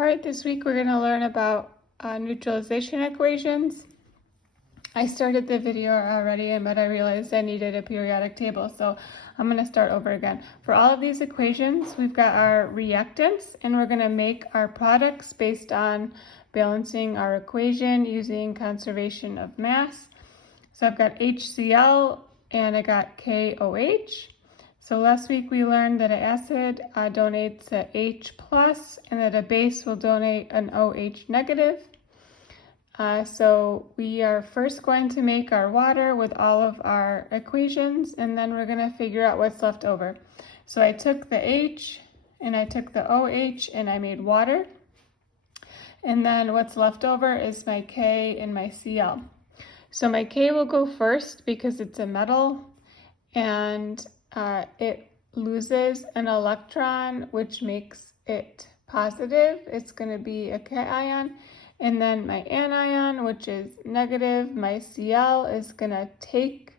All right, this week we're going to learn about neutralization equations. I started the video already, but I realized I needed a periodic table, so I'm going to start over again. For all of these equations, we've got our reactants, and we're going to make our products based on balancing our equation using conservation of mass. So I've got HCl, and I got KOH. So last week we learned that an acid donates a H plus and that a base will donate an OH negative. So we are first going to make our water with all of our equations, and then we're going to figure out what's left over. So I took the H and I took the OH and I made water. And then what's left over is my K and my Cl. So my K will go first because it's a metal, and it loses an electron, which makes it positive. It's going to be a cation. And then my anion, which is negative, my Cl is going to take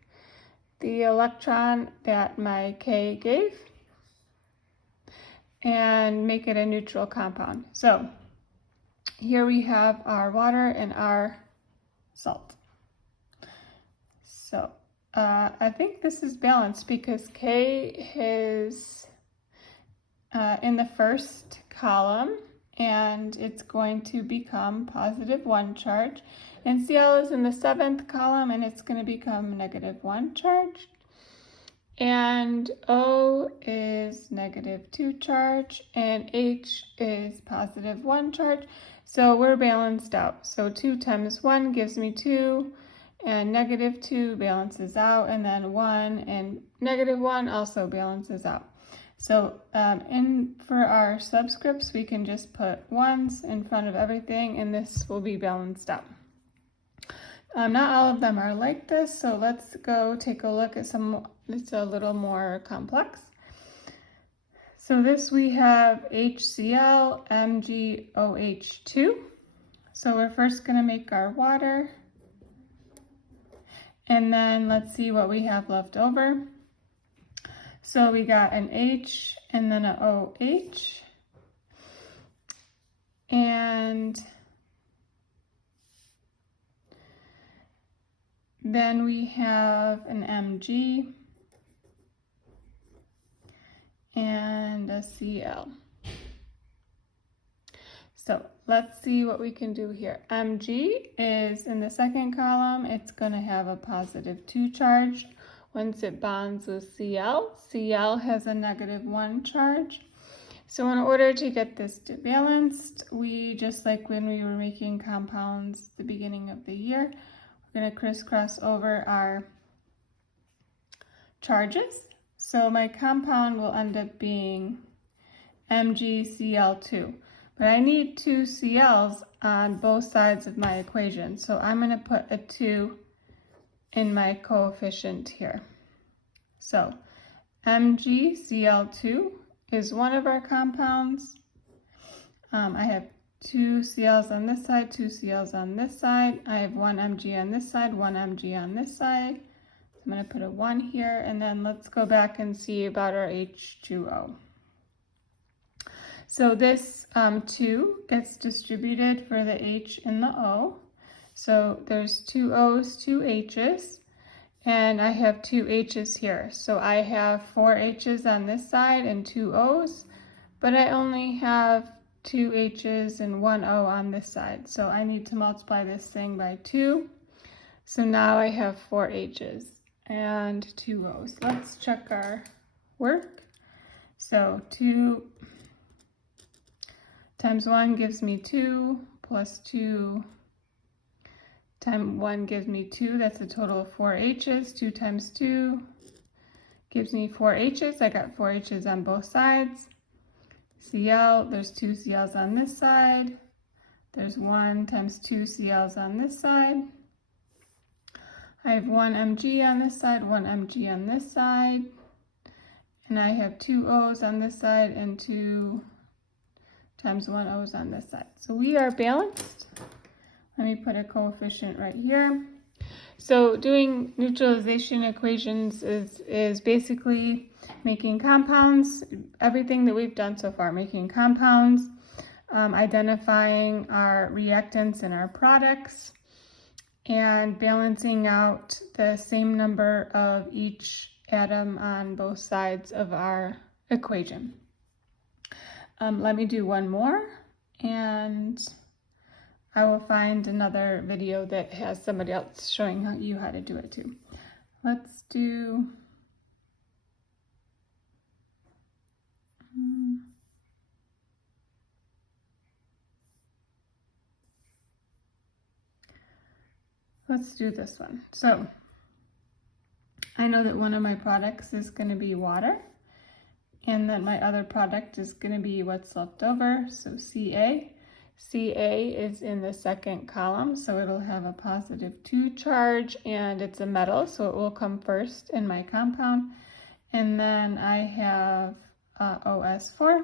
the electron that my K gave and make it a neutral compound. So here we have our water and our salt. So I think this is balanced because K is in the first column, and it's going to become positive 1 charge. And Cl is in the 7th column, and it's going to become negative 1 charge. And O is negative 2 charge, and H is positive 1 charge. So we're balanced out. So 2 times 1 gives me 2. And negative 2 balances out, and then 1 and negative 1 also balances out. So for our subscripts, we can just put 1s in front of everything, and this will be balanced out. Not all of them are like this, so let's go take a look at some that's a little more complex. So this we have HCl, MgOH2. So we're first going to make our water. And then let's see what we have left over. So we got an H and then an OH. And then we have an Mg and a Cl. So let's see what we can do here. Mg is in the second column. It's going to have a positive 2 charge once it bonds with Cl. Cl has a negative 1 charge. So in order to get this balanced, we, just like when we were making compounds at the beginning of the year, we're going to crisscross over our charges. So my compound will end up being MgCl2. But I need 2 Cl's on both sides of my equation. So I'm going to put a 2 in my coefficient here. So MgCl2 is one of our compounds. I have 2 Cl's on this side, 2 Cl's on this side. I have 1 Mg on this side, 1 Mg on this side. So I'm going to put a 1 here, and then let's go back and see about our H2O. So this 2 gets distributed for the H and the O. So there's 2 O's, 2 H's, and I have 2 H's here. So I have 4 H's on this side and 2 O's, but I only have 2 H's and 1 O on this side. So I need to multiply this thing by 2. So now I have 4 H's and 2 O's. Let's check our work. So 2 times 1 gives me 2, plus 2 times 1 gives me 2. That's a total of 4 H's. 2 times 2 gives me 4 H's. I got 4 H's on both sides. Cl, there's 2 Cl's on this side. There's 1 times 2 Cl's on this side. I have 1 Mg on this side, 1 Mg on this side. And I have 2 O's on this side and 2 times 1 O's on this side. So we are balanced. Let me put a coefficient right here. So doing neutralization equations is basically making compounds, everything that we've done so far, making compounds, identifying our reactants in our products, and balancing out the same number of each atom on both sides of our equation. Let me do one more, and I will find another video that has somebody else showing you how to do it too. Let's do this one. So I know that one of my products is going to be water, and that my other product is going to be what's left over, so Ca. Ca is in the second column, so it'll have a +2 charge, and it's a metal, so it will come first in my compound. And then I have SO4.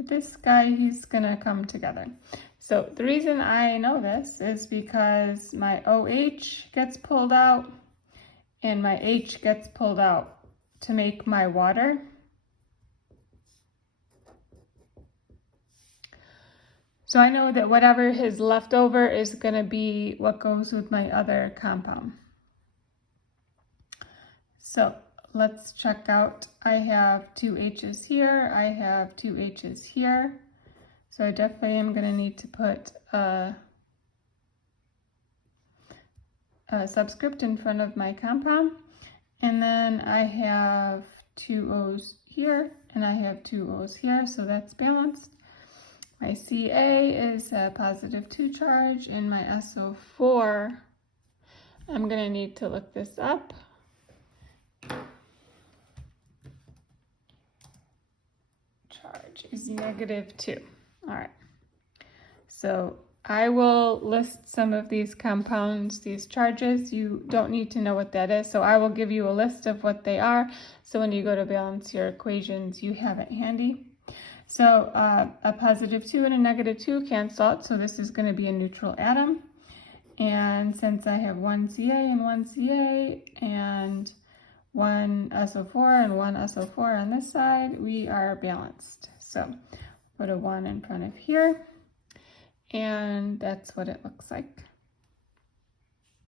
This guy, he's gonna come together. So the reason I know this is because my OH gets pulled out and my H gets pulled out to make my water. So I know that whatever is left over is gonna be what goes with my other compound. So let's check out. I have 2 H's here, I have 2 H's here. So I definitely am going to need to put a subscript in front of my compound. And then I have 2 O's here, and I have 2 O's here, so that's balanced. My Ca is a +2 charge, and my SO4, I'm going to need to look this up. Charge is -2. All right. So I will list some of these compounds, these charges. You don't need to know what that is, so I will give you a list of what they are. So when you go to balance your equations, you have it handy. So a +2 and a -2 cancel out, so this is going to be a neutral atom. And since I have 1 Ca and 1 Ca and 1 SO4 and 1 SO4 on this side, we are balanced. So put a 1 in front of here, and that's what it looks like.